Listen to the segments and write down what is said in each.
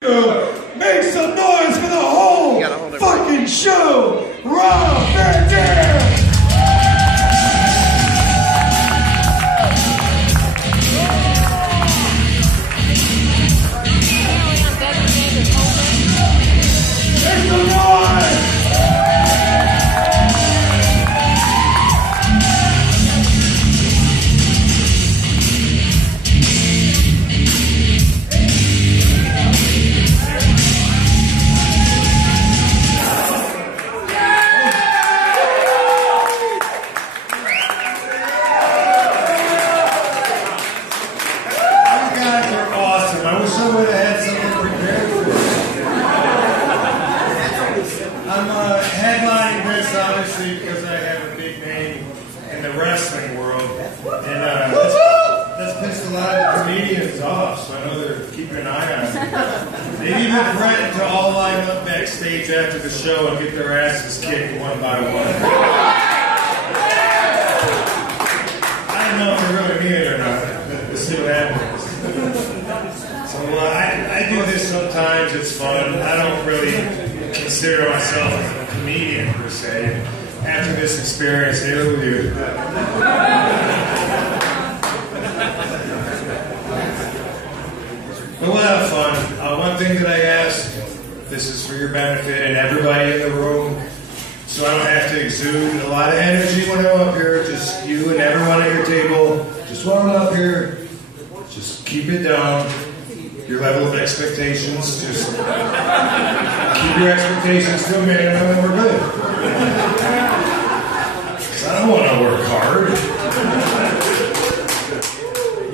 Make some noise for the whole fucking show! RVDTV! Make some noise! Obviously, because I have a big name in the wrestling world, and that's pissed a lot of the comedians off, so I know they're keeping an eye on me. They even threatened to all line up backstage after the show and get their asses kicked one by one. I don't know if they really mean it or not. Let's see what happens. So I do this sometimes, it's fun. I don't really consider myself a comedian per se. After this experience, they really do. But we'll have fun. One thing that I ask, this is for your benefit and everybody in the room, so I don't have to exude a lot of energy when I'm up here. Just you and everyone at your table, just while I'm up here, just keep it down. Your level of expectations, just keep your expectations to a minimum and we're good. Because I don't want to work hard.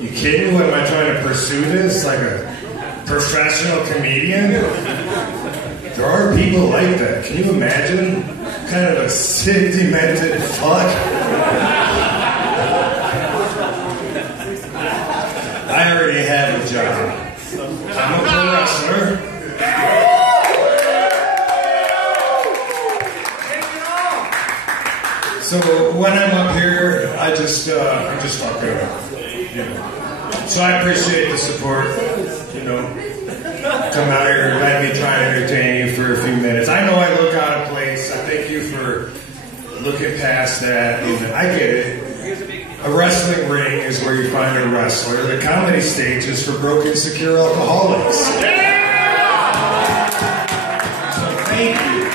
You kidding me? What, am I trying to pursue this like a professional comedian? There are people like that. Can you imagine? Kind of a sick, demented fuck. I already have a job. I'm a pro wrestler. So when I'm up here, I'm just fucking up, you know. So I appreciate the support, you know. Come out here and let me try and entertain you for a few minutes. I know I look out of place. I thank you for looking past that. I get it. A wrestling ring is where you find a wrestler. The comedy stage is for broken, secure alcoholics. So thank you.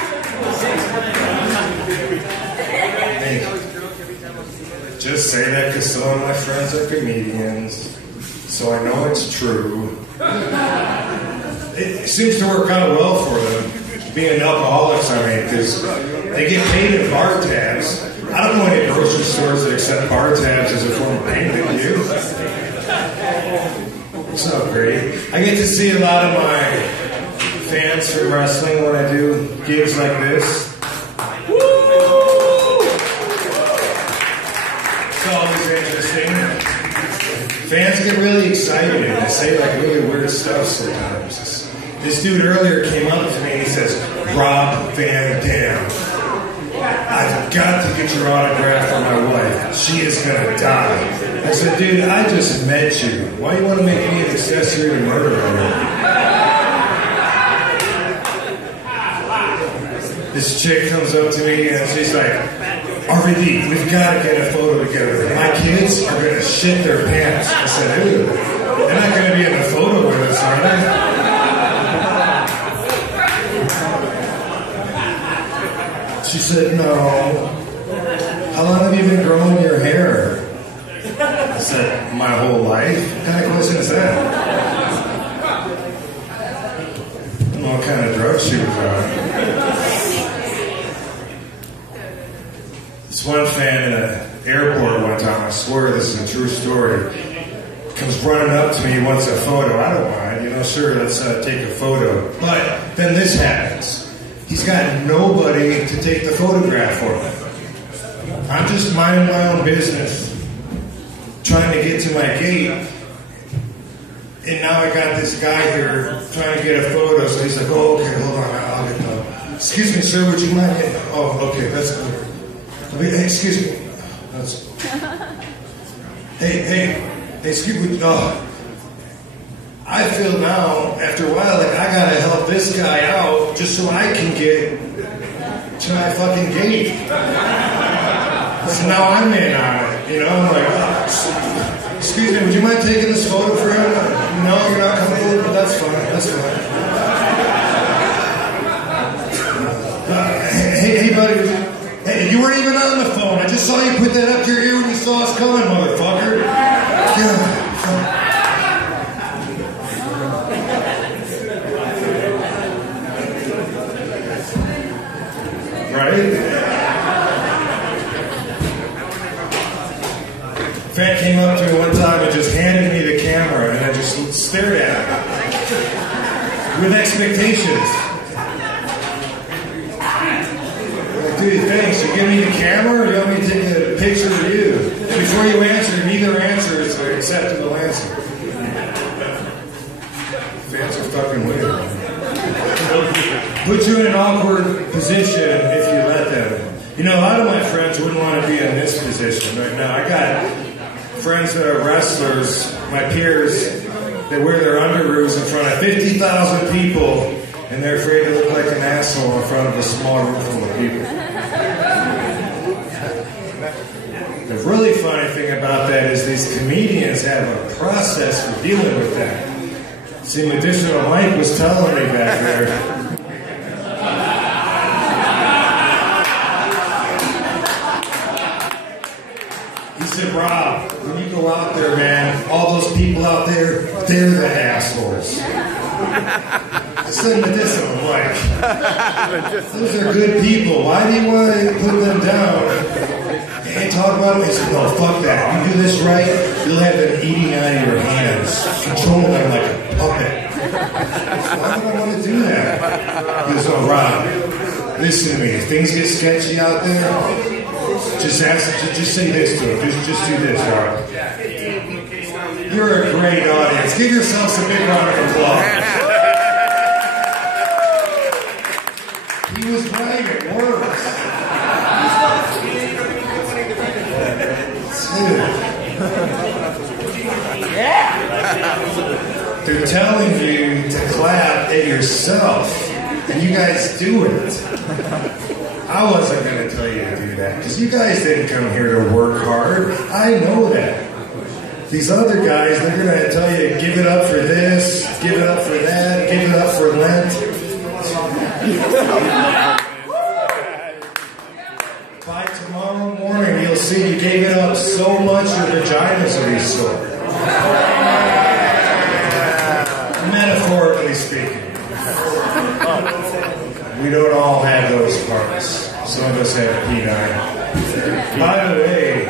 Thank you. Just say that because some of my friends are comedians, so I know it's true. It seems to work out well for them, being alcoholics, I mean, because they get paid in bar tabs. I don't know any grocery stores that accept bar tabs as a form of payment. Do you? It's not great. I get to see a lot of my fans from wrestling when I do gigs like this. Woo! It's always interesting. Fans get really excited and they say like really weird stuff sometimes. This dude earlier came up to me and he says, "Rob Van Dam, I've got to get your autograph for my wife. She is gonna die." I said, "Dude, I just met you. Why do you want to make me an accessory to murder her?" This chick comes up to me and she's like, "RVD, we've got to get a photo together. My kids are gonna shit their pants." I said, "Ew, they're not gonna be in the photo with us, are they?" She said, "No. How long have you been growing your hair?" I said, "My whole life." What kind of question is that? I don't know what kind of drugs she was on. This one fan in an airport one time, I swear this is a true story, comes running up to me, he wants a photo. I don't mind, you know, sure, let's take a photo. But then this happens. He's got nobody to take the photograph for him. I'm just minding my own business, trying to get to my gate, and now I got this guy here trying to get a photo, so he's like, "Oh, okay, hold on, I'll get the..." "Excuse me, sir, would you mind getting..." "Oh, okay, that's good." "Hey, excuse me." Hey, excuse me, I feel now, after a while, like I got this guy out just so I can get to my fucking gate. So now I'm in on it, you know. I'm like, oh, excuse me, would you mind taking this photo for him? No, you're not comfortable, but that's fine. That's fine. Hey, buddy. Hey, you weren't even on the phone. I just saw you put that up to your ear when you saw us coming, motherfucker. Right? Fan came up to me one time and just handed me the camera, and I just stared at it with expectations. Like, dude, thanks. You give me the camera, or you want me to take a picture of you? And before you answer, neither answer is an acceptable answer. Fans are fucking weird. Put you in an awkward position if you let them. You know, a lot of my friends wouldn't want to be in this position right now. I got friends that are wrestlers, my peers, that wear their underoos in front of 50,000 people, and they're afraid to look like an asshole in front of a small room full of people. The really funny thing about that is these comedians have a process for dealing with that. See, Medicinal Mike was telling me back there. He said, Rob, when you go out there, man, all those people out there, they're the assholes. I said, Medicinal Mike. Those are good people. Why do you want to put them down and talk about them? He said, no, fuck that. You do this right, you'll have them eating out of your hands, controlling them like a puppet. Why would I want to do that? He goes, oh, Rob, listen to me. If things get sketchy out there, just say this to him. Just do this, Rob. You're a great audience. Give yourselves a big round of applause. He was right, it works. They're telling you to clap at yourself, and you guys do it. I wasn't going to tell you to do that, because you guys didn't come here to work hard. I know that. These other guys, they're going to tell you, give it up for this, give it up for that, give it up for Lent. By tomorrow morning, you'll see you gave it up so much your vaginas will be sore. Metaphorically speaking. We don't all have those parts. Some of us have P9. By the way,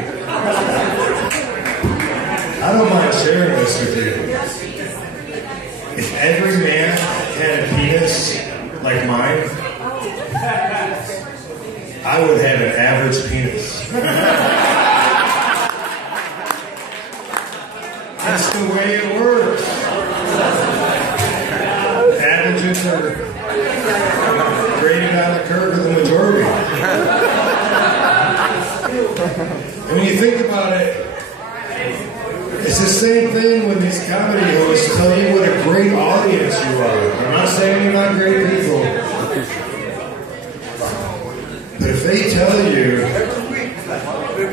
I don't mind sharing this with you. If every man had a penis like mine, I would have an average penis. That's the way it works. Averages are graded on the curve of the majority. And when you think about it, it's the same thing when these comedy hosts tell you what a great audience you are. I'm not saying you're not great people. But if they tell you,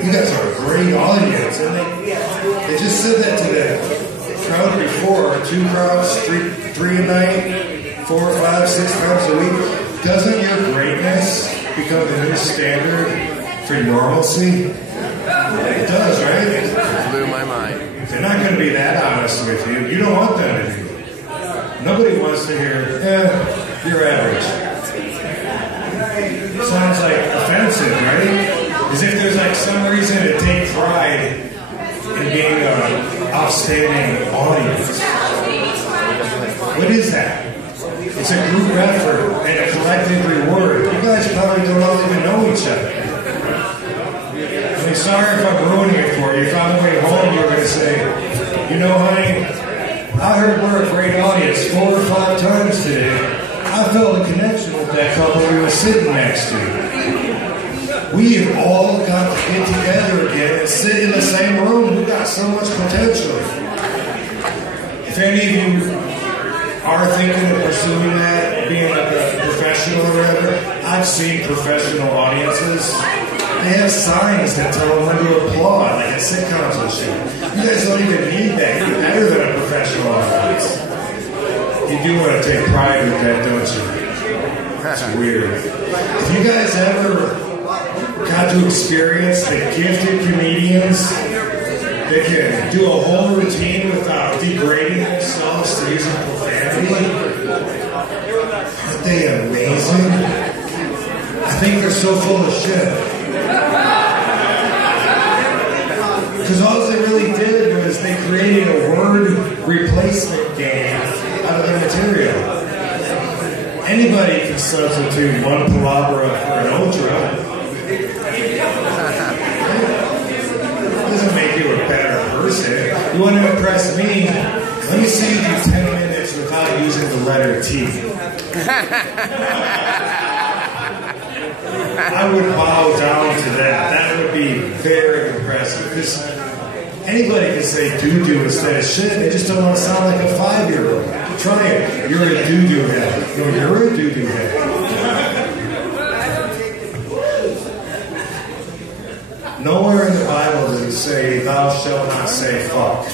you guys are a great audience, and they just said that to the crowd before, 2 crowds, 3 a night, 4, 5, 6 times a week, doesn't your greatness become the new standard for normalcy? It does, right? It blew my mind. They're not going to be that honest with you. You don't want them to be. Nobody wants to hear, you're average. Sounds like offensive, right? As if there's like some reason to take pride in being an outstanding audience. What is that? It's a group effort and a collective reward. You guys probably don't all even know each other. I mean, sorry if I'm ruining it for you. If on the way home you're going to say, you know, honey, I heard we're a great audience 4 or 5 times today. I felt a connection with that couple we were sitting next to. We have all got to get together again and sit in the same room. We've got so much potential. If any of you are thinking of pursuing that, being like a professional or whatever, I've seen professional audiences. They have signs that tell them when to applaud, like at sitcoms and shit. You guys don't even need that. You're better than a professional audience. You do want to take pride with that, don't you? That's weird. Have you guys ever got to experience the gifted comedians that can do a whole routine without degrading themselves to using profanity? Aren't they amazing? I think they're so full of shit. Because all they really did was they created a word replacement game out of their material. Anybody can substitute one palabra for an ultra. It doesn't make you a better person. You want to impress me? Let me see you do 10 minutes without using the letter T. I would bow down to that. That would be very impressive. Because anybody can say doo-doo instead of shit. They just don't want to sound like a 5-year-old. Try it. You're a doo-doo head. No, you're a doo-doo head. Nowhere in the Bible does it say, thou shalt not say fuck.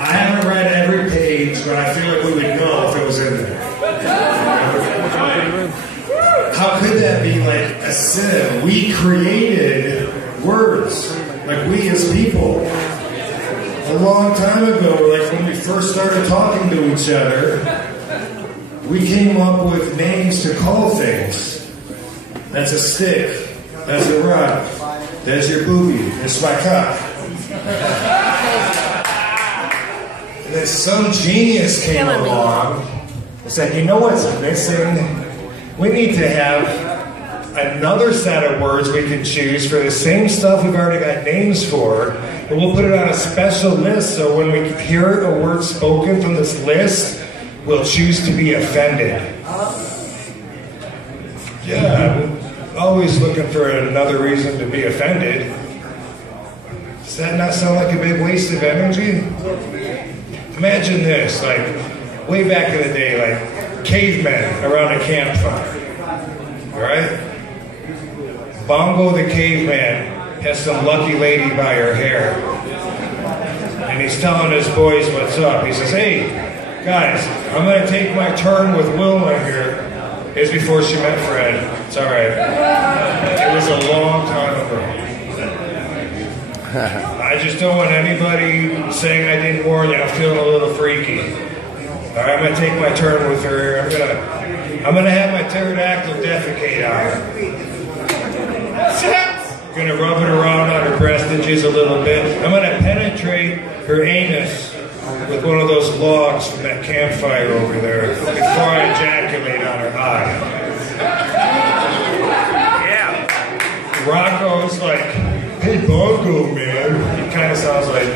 I haven't read every page, but I feel like we would know if it was in there. How could that be like a sin? We created words, like we as people. A long time ago, like when we first started talking to each other, we came up with names to call things. That's a stick. That's a rock. That's your boobie. It's my cock. And then some genius came along and said, you know what's missing? We need to have another set of words we can choose for the same stuff we've already got names for, and we'll put it on a special list so when we hear a word spoken from this list, we'll choose to be offended. Yeah, we're always looking for another reason to be offended. Does that not sound like a big waste of energy? Imagine this, like, way back in the day, like, cavemen around a campfire, alright? Bongo the caveman has some lucky lady by her hair. And he's telling his boys what's up. He says, hey, guys, I'm going to take my turn with Wilma here. It was before she met Fred. It's alright. It was a long time ago. I just don't want anybody saying I didn't warn you. I'm feeling a little freaky. Alright, I'm going to take my turn with her. I'm gonna have my pterodactyl defecate on her. I'm gonna rub it around on her breastages a little bit. I'm gonna penetrate her anus with one of those logs from that campfire over there before I ejaculate on her eye. Yeah. Rocco's like, hey Bongo man. He kind of sounds like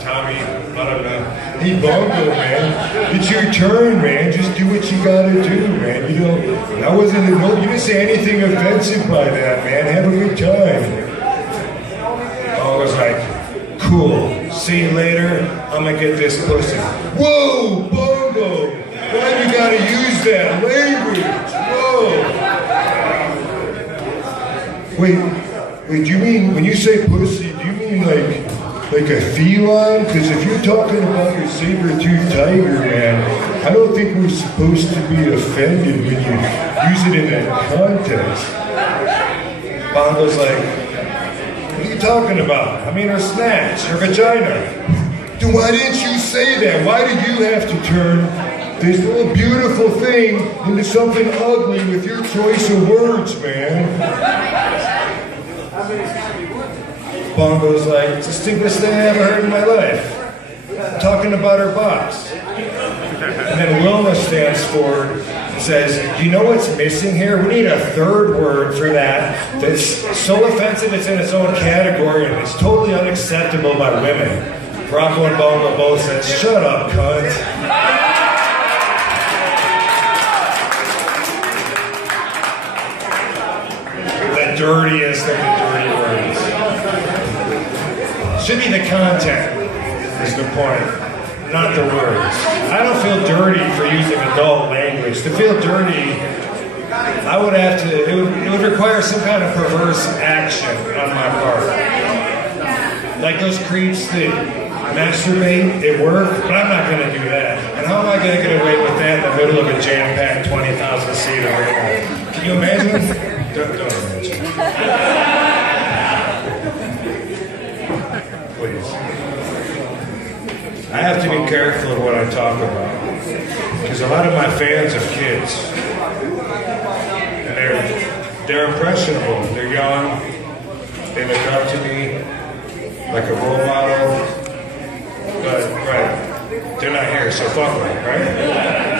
Tommy, I don't know. Hey Bongo man, it's your turn man, just do what you gotta do man. You know, that wasn't, you didn't say anything offensive by that man, have a good time. Bongo's like, cool, see you later, I'm gonna get this pussy. Whoa, Bongo, why you gotta use that language? Whoa. Wait, do you mean, when you say pussy, do you mean like a feline? Because if you're talking about your saber-toothed tiger, man, I don't think we're supposed to be offended when you use it in that context. Bongo's like, what are you talking about? I mean her snatch, her vagina. Dude, why didn't you say that? Why did you have to turn this little beautiful thing into something ugly with your choice of words, man? Bongo's like, it's the stupidest thing I ever heard in my life. I'm talking about her box. And then Wilma stands forward and says, you know what's missing here? We need a third word for that that's so offensive it's in its own category and it's totally unacceptable by women. Rocco and Bongo both said, shut up, cunt. The dirtiest of the dirty words. Should be the content, is the point. not the words. I don't feel dirty for using adult language. To feel dirty, I would have to, it would require some kind of perverse action on my part. Like those creeps that masturbate at work, but I'm not going to do that. And how am I going to get away with that in the middle of a jam-packed 20,000 seat arena? Can you imagine? Don't imagine. Please. I have to be careful of what I talk about, because a lot of my fans are kids, and they're impressionable. They're young. They look up to me like a role model, but right, they're not here, so fuck them, right?